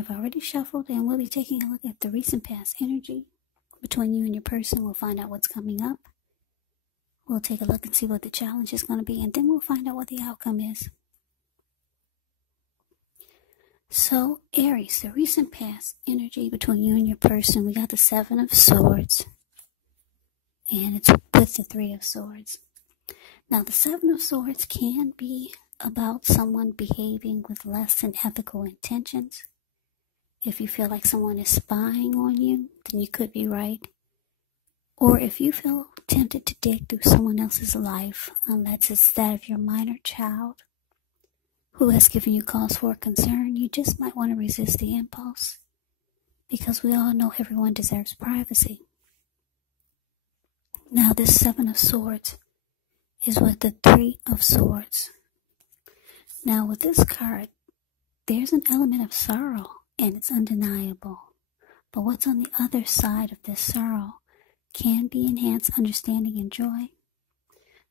I've already shuffled, and we'll be taking a look at the recent past energy between you and your person. We'll find out what's coming up. We'll take a look and see what the challenge is going to be, and then we'll find out what the outcome is. So, Aries, the recent past energy between you and your person, we got the Seven of Swords, and it's with the Three of Swords. Now, the Seven of Swords can be about someone behaving with less than ethical intentions. If you feel like someone is spying on you, then you could be right. Or if you feel tempted to dig through someone else's life, unless it's that of your minor child who has given you cause for concern, you just might want to resist the impulse, because we all know everyone deserves privacy. Now, this Seven of Swords is with the Three of Swords. Now, with this card, there's an element of sorrow, and it's undeniable. But what's on the other side of this sorrow can be enhanced understanding and joy.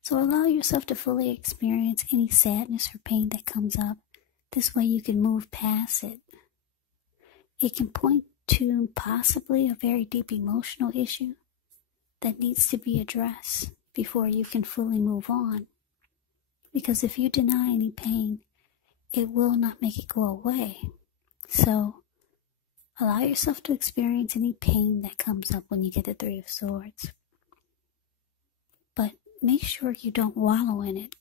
So allow yourself to fully experience any sadness or pain that comes up. This way you can move past it. It can point to possibly a very deep emotional issue that needs to be addressed before you can fully move on. Because if you deny any pain, it will not make it go away. So allow yourself to experience any pain that comes up when you get the Three of Swords. But make sure you don't wallow in it.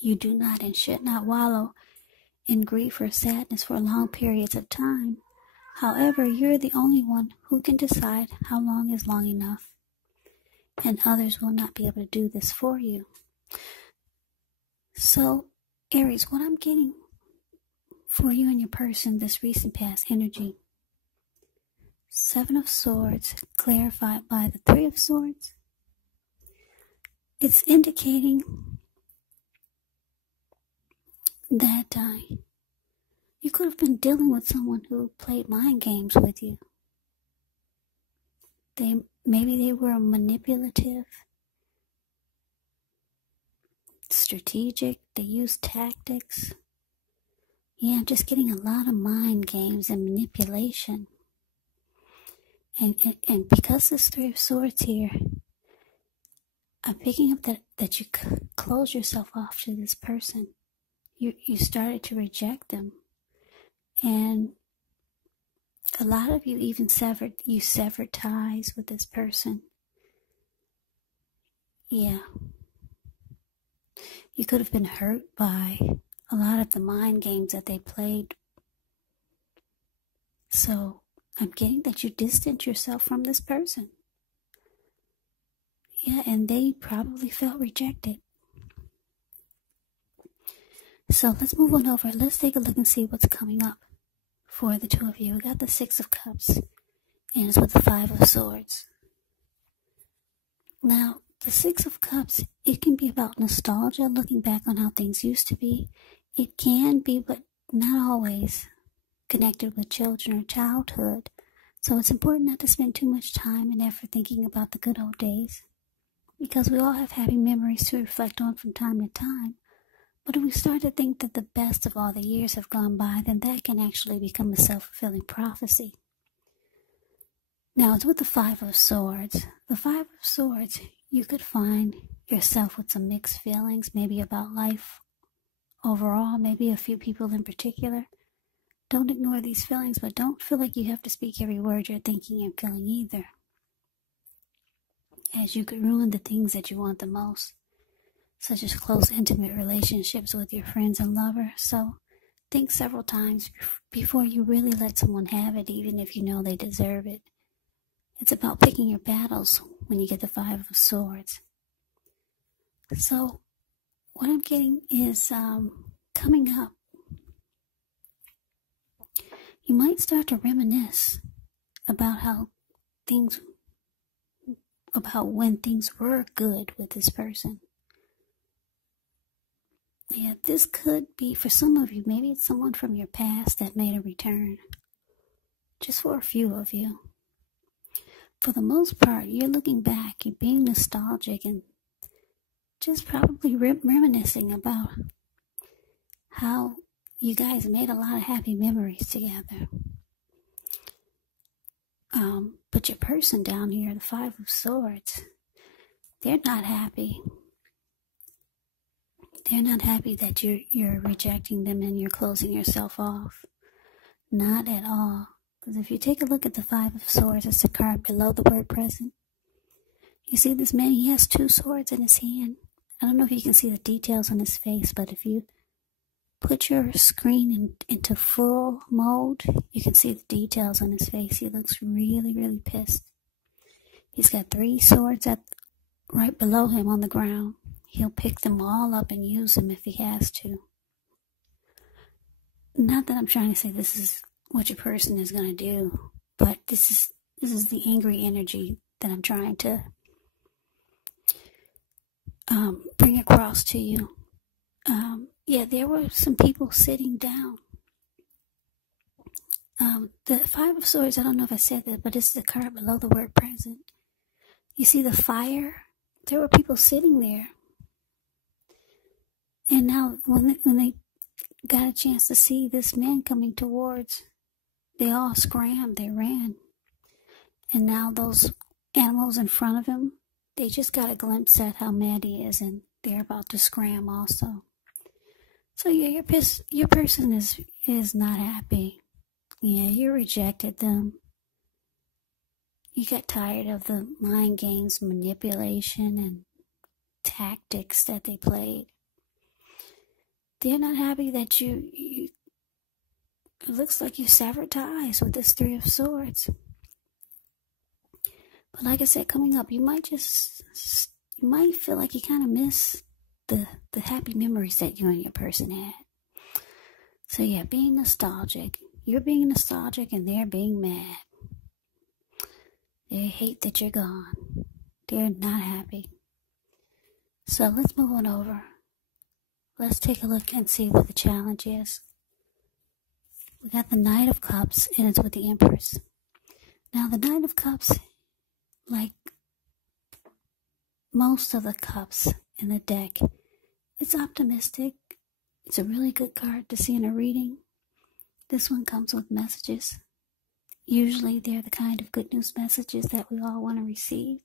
You do not and should not wallow in grief or sadness for long periods of time. However, you're the only one who can decide how long is long enough, and others will not be able to do this for you. So, Aries, what I'm getting for you and your person, this recent past energy, Seven of Swords clarified by the Three of Swords, it's indicating that you could have been dealing with someone who played mind games with you. Maybe they were manipulative, strategic, they used tactics. Yeah, I'm just getting a lot of mind games and manipulation. And because this Three of Swords here, I'm picking up that you close yourself off to this person. You started to reject them. And a lot of you even severed ties with this person. Yeah. You could have been hurt by a lot of the mind games that they played. So I'm getting that you distance yourself from this person. Yeah, and they probably felt rejected. So let's move on over. Let's take a look and see what's coming up for the two of you. We got the Six of Cups, and it's with the Five of Swords. Now, the Six of Cups, it can be about nostalgia, looking back on how things used to be. It can be, but not always, connected with children or childhood. So it's important not to spend too much time and effort thinking about the good old days, because we all have happy memories to reflect on from time to time. But if we start to think that the best of all the years have gone by, then that can actually become a self-fulfilling prophecy. Now, it's with the Five of Swords. The Five of Swords, you could find yourself with some mixed feelings, maybe about life overall, maybe a few people in particular. Don't ignore these feelings, but don't feel like you have to speak every word you're thinking and feeling either, as you could ruin the things that you want the most, such as close, intimate relationships with your friends and lovers. So think several times before you really let someone have it, even if you know they deserve it. It's about picking your battles when you get the Five of Swords. So what I'm getting is coming up, you might start to reminisce about when things were good with this person. Yeah, this could be, for some of you, maybe it's someone from your past that made a return. Just for a few of you. For the most part, you're looking back, you're being nostalgic, and just probably reminiscing about how you guys made a lot of happy memories together. But your person down here, the Five of Swords, they're not happy. They're not happy that you're rejecting them and you're closing yourself off. Not at all. Because if you take a look at the Five of Swords, it's the card below the word present. You see this man, he has 2 swords in his hand. I don't know if you can see the details on his face, but if you put your screen into full mode, you can see the details on his face. He looks really, really pissed. He's got 3 swords right below him on the ground. He'll pick them all up and use them if he has to. Not that I'm trying to say this is what your person is going to do, but this is the angry energy that I'm trying to bring across to you. Yeah, there were some people sitting down. The Five of Swords, I don't know if I said that, but it's the card below the word present. You see the fire? There were people sitting there. And now when they got a chance to see this man coming towards, they all scrammed, they ran. And now those animals in front of him, they just got a glimpse at how mad he is, and they're about to scram also. So yeah, your person is not happy. Yeah, you rejected them. You got tired of the mind games, manipulation, and tactics that they played. They're not happy that you it looks like you severed ties with this 3 of Swords. But like I said, coming up, you might feel like you kind of miss the happy memories that you and your person had. So yeah, being nostalgic. You're being nostalgic and they're being mad. They hate that you're gone. They're not happy. So let's move on over. Let's take a look and see what the challenge is. We got the Knight of Cups, and it's with the Empress. Now, the Knight of Cups, like most of the cups in the deck, it's optimistic. It's a really good card to see in a reading. This one comes with messages. Usually, they're the kind of good news messages that we all want to receive.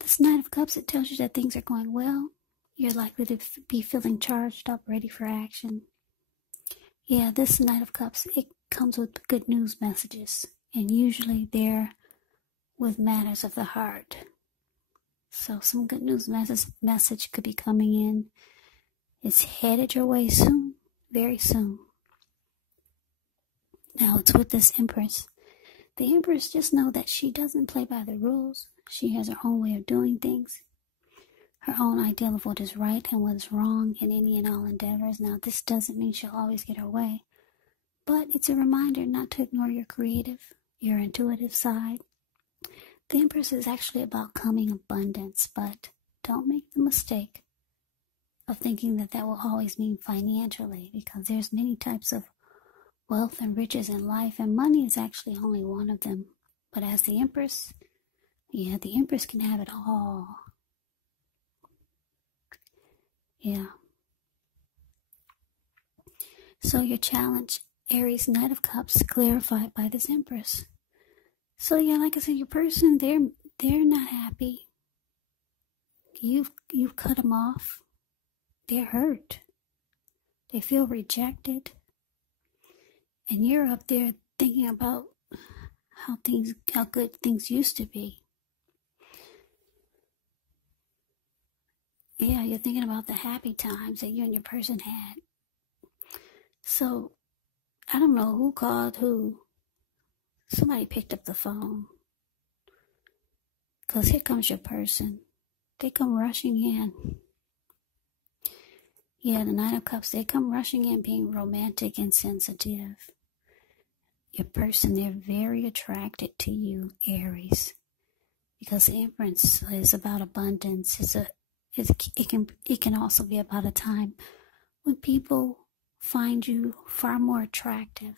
This Knight of Cups, it tells you that things are going well. You're likely to be feeling charged up, ready for action. Yeah, this Knight of Cups, it comes with good news messages. And usually they're with matters of the heart. So some good news message could be coming in. It's headed your way soon, very soon. Now it's with this Empress. The Empress, just know that she doesn't play by the rules. She has her own way of doing things. Her own ideal of what is right and what is wrong in any and all endeavors. Now, this doesn't mean she'll always get her way, but it's a reminder not to ignore your creative, your intuitive side. The Empress is actually about coming abundance, but don't make the mistake of thinking that will always mean financially, because there's many types of wealth and riches in life, and money is actually only one of them. But as the Empress, yeah, the Empress can have it all. Yeah. So your challenge, Aries, Knight of Cups, clarified by this Empress. So yeah, like I said, your person, they're not happy. You've cut them off. They're hurt. They feel rejected. And you're up there thinking about how good things used to be. Yeah, you're thinking about the happy times that you and your person had. So, I don't know who called who. Somebody picked up the phone. Because here comes your person. They come rushing in. Yeah, the Knight of Cups, they come rushing in being romantic and sensitive. Your person, they're very attracted to you, Aries. Because the Empress is about abundance. It can also be about a time when people find you far more attractive.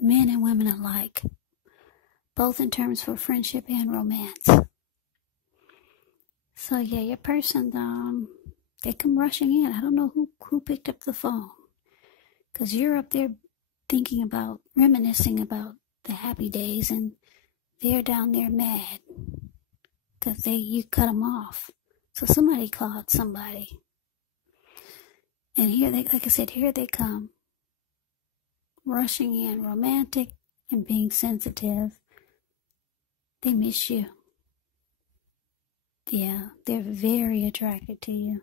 Men and women alike, both in terms for friendship and romance. So yeah, your person, They come rushing in. I don't know who picked up the phone. Because you're up there thinking about, reminiscing about the happy days, and they're down there mad because you cut them off. So somebody called somebody. And here like I said, here they come. Rushing in, romantic and being sensitive. They miss you. Yeah, they're very attracted to you.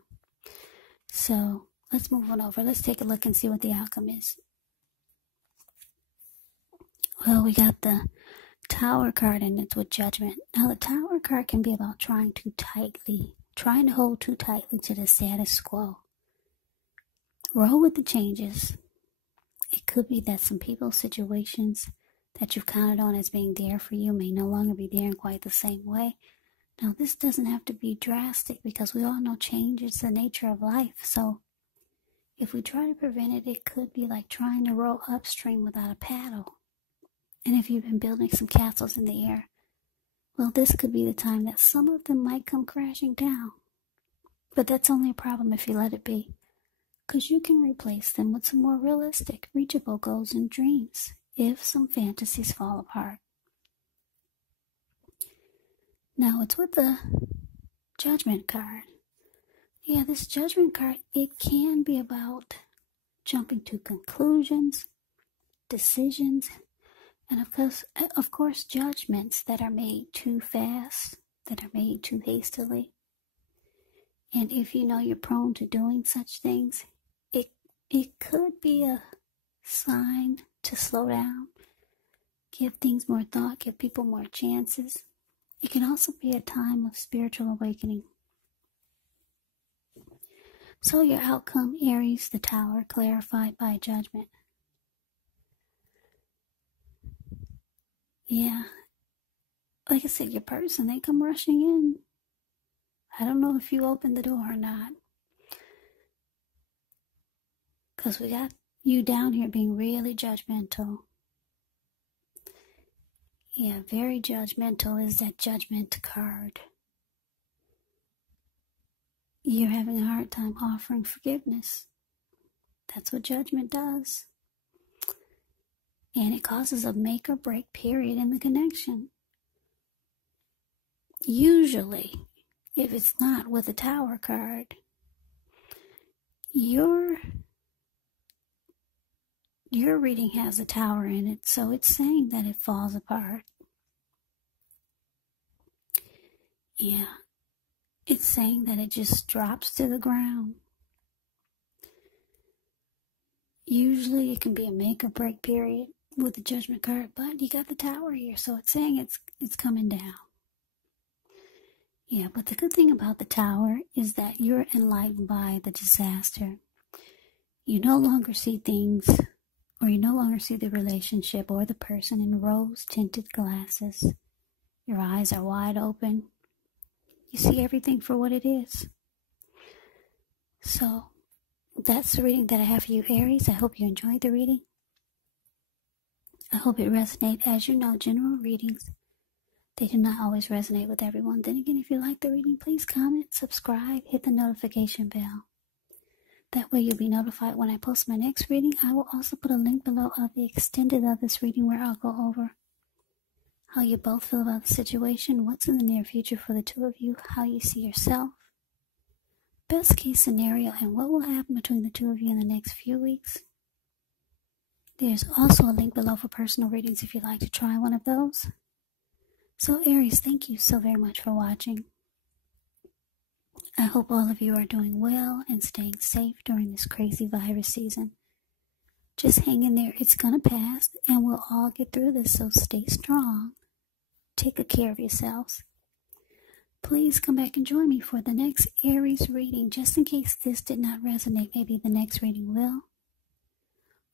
So let's move on over. Let's take a look and see what the outcome is. Well, we got the Tower card, and it's with Judgment. Now, the Tower card can be about trying to hold too tightly to the status quo. Roll with the changes. It could be that some people's situations that you've counted on as being there for you may no longer be there in quite the same way. Now, this doesn't have to be drastic because we all know change is the nature of life. So, if we try to prevent it, it could be like trying to row upstream without a paddle. And if you've been building some castles in the air, well, this could be the time that some of them might come crashing down. But that's only a problem if you let it be, because you can replace them with some more realistic, reachable goals and dreams if some fantasies fall apart. Now, it's with the Judgment card. Yeah, this Judgment card, it can be about jumping to conclusions, decisions, and of course, judgments that are made too fast, that are made too hastily. And if you know you're prone to doing such things, it could be a sign to slow down, give things more thought, give people more chances. It can also be a time of spiritual awakening. So your outcome, Aries, the Tower, clarified by Judgment. Yeah, like I said, your person, they come rushing in. I don't know if you opened the door or not. Because we got you down here being really judgmental. Yeah, very judgmental is that Judgment card. You're having a hard time offering forgiveness. That's what Judgment does. And it causes a make or break period in the connection. Usually, if it's not with a Tower card, your reading has a Tower in it, so it's saying that it falls apart. Yeah, it's saying that it just drops to the ground. Usually it can be a make or break period with the Judgment card, but you got the Tower here, so it's saying it's coming down. Yeah, but the good thing about the Tower is that you're enlightened by the disaster. You no longer see things, or you no longer see the relationship or the person in rose-tinted glasses. Your eyes are wide open. You see everything for what it is. So, that's the reading that I have for you, Aries. I hope you enjoyed the reading. I hope it resonates. As you know, general readings, they do not always resonate with everyone. Then again, if you like the reading, please comment, subscribe, hit the notification bell. That way you'll be notified when I post my next reading. I will also put a link below of the extended of this reading where I'll go over how you both feel about the situation, what's in the near future for the two of you, how you see yourself, best case scenario, and what will happen between the two of you in the next few weeks. There's also a link below for personal readings if you'd like to try one of those. So Aries, thank you so very much for watching. I hope all of you are doing well and staying safe during this crazy virus season. Just hang in there. It's going to pass, and we'll all get through this, so stay strong. Take good care of yourselves. Please come back and join me for the next Aries reading. Just in case this did not resonate, maybe the next reading will.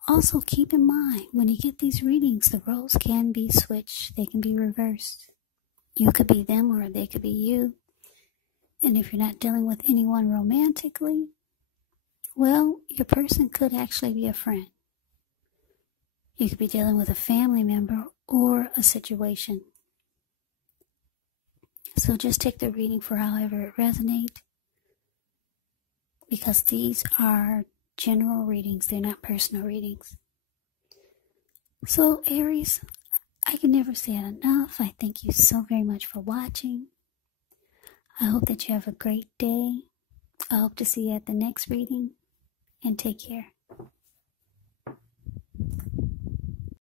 Also, keep in mind, when you get these readings, the roles can be switched. They can be reversed. You could be them or they could be you. And if you're not dealing with anyone romantically, well, your person could actually be a friend. You could be dealing with a family member or a situation. So just take the reading for however it resonates. because these are general readings. They're not personal readings. So Aries, I can never say it enough. I thank you so very much for watching. I hope that you have a great day. I hope to see you at the next reading, and take care.